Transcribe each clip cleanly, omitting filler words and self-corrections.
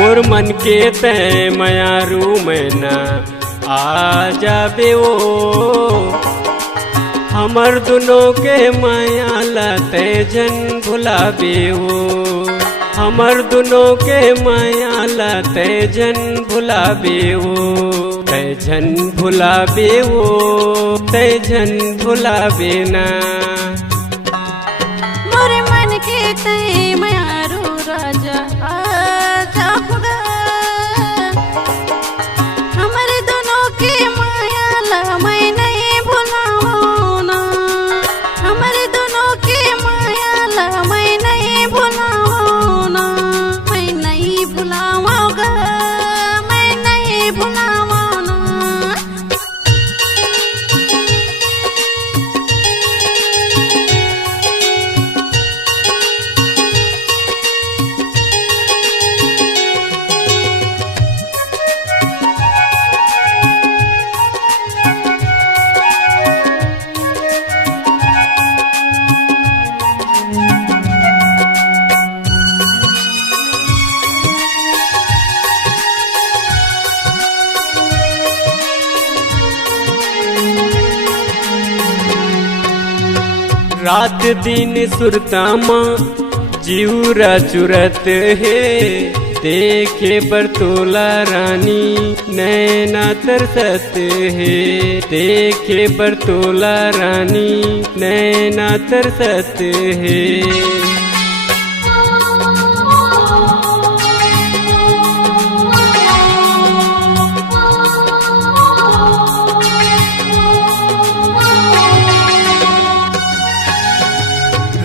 मोर मन के तय मयारू मैना आ जाबे ओ, हमर दुनों के माया लते जन भुलाबे ओ, हमर दुनों के माया लते जन भुलाबे ओ, तय जन भुलाबे ओ, तय जन भुलाबे ना। मोर मन के तय मयारू राजा आजा होगा, हमारे दोनों के माया ला मैं नहीं भुलाऊं ना, हमारे दोनों के माया ला मैं नहीं भुलाऊं ना, मैं नहीं भुलाऊंगा, मैं नहीं भुलाऊं ना। रात दिन सुरता माँ जीवरा चुरत है, देखे पर तोला रानी नैना तरसत है, देखे पर तोला रानी नैना तरसत है।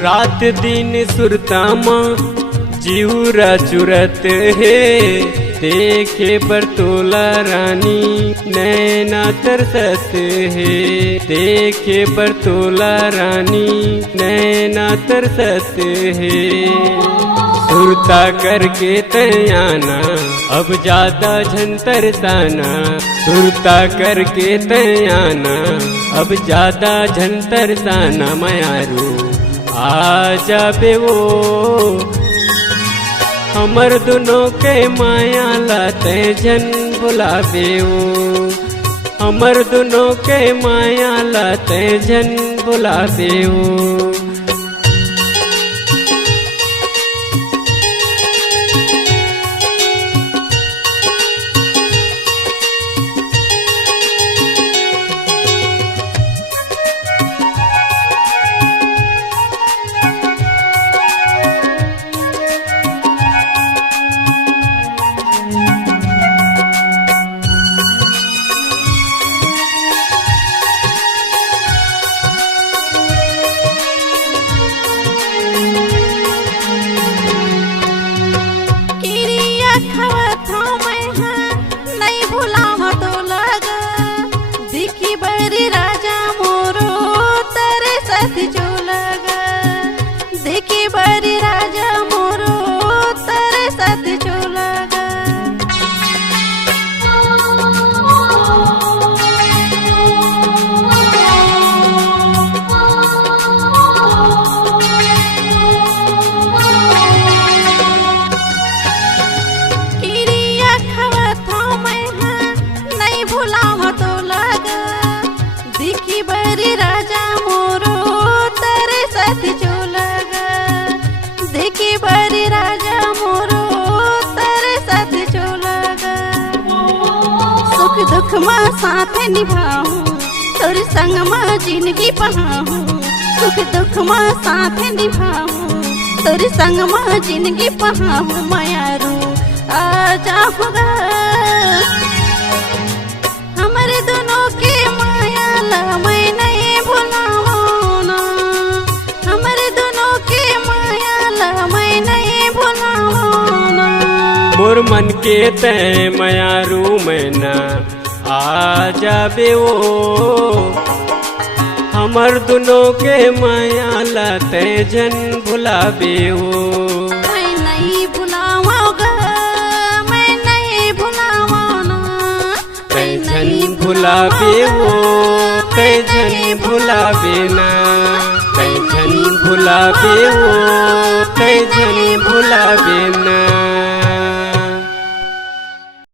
रात दिन सुरता माँ जीवरा चुरत है, देखे पर तोला रानी नैना तरसत है, देखे पर तोला रानी नैना तरसत है। सुरता करके तयाना अब ज्यादा झंतर ताना, सुरता करके तयाना अब ज्यादा झंतर ताना मयारू आ जाबे वो, हमर दुनों के माया लाते जन भुलाबे ओ, हमर दुनों के माया लाते जन भुलाबे ओ। देखी बड़ी राजा मोरो तेरे साथ जो लगा, किरिया खवा था मैं नहीं भुलावा तो लगा, देखी बड़ी राजा मोरो तेरे साथ जो लगा, देखी बड़ी राजा मोरो तेरे साथ जो लगा। सुख दुख माँ साथ निभाऊं, तोर संग माँ जिंदगी पहाऊं, सुख दुख माँ साथ निभाऊं, तोर संग माँ जिंदगी पहाऊं। मयारू आ जाऊंगा, हमारे दोनों के माया ला मैं नहीं भुलाऊं ना, हमारे दोनों के माया ला मैं नहीं भुलाऊं ना। मोर मन के तय मयारू मैना आ जाबे ओ, हमर दुनों के माया लाते जन भुलाबे ओ। मैं नहीं भुलाऊंगा, मैं नहीं भुलाऊं ना, तय जन भुलाबे ओ, तय जन भुलाबे ना, तय जन भुलाबे ओ।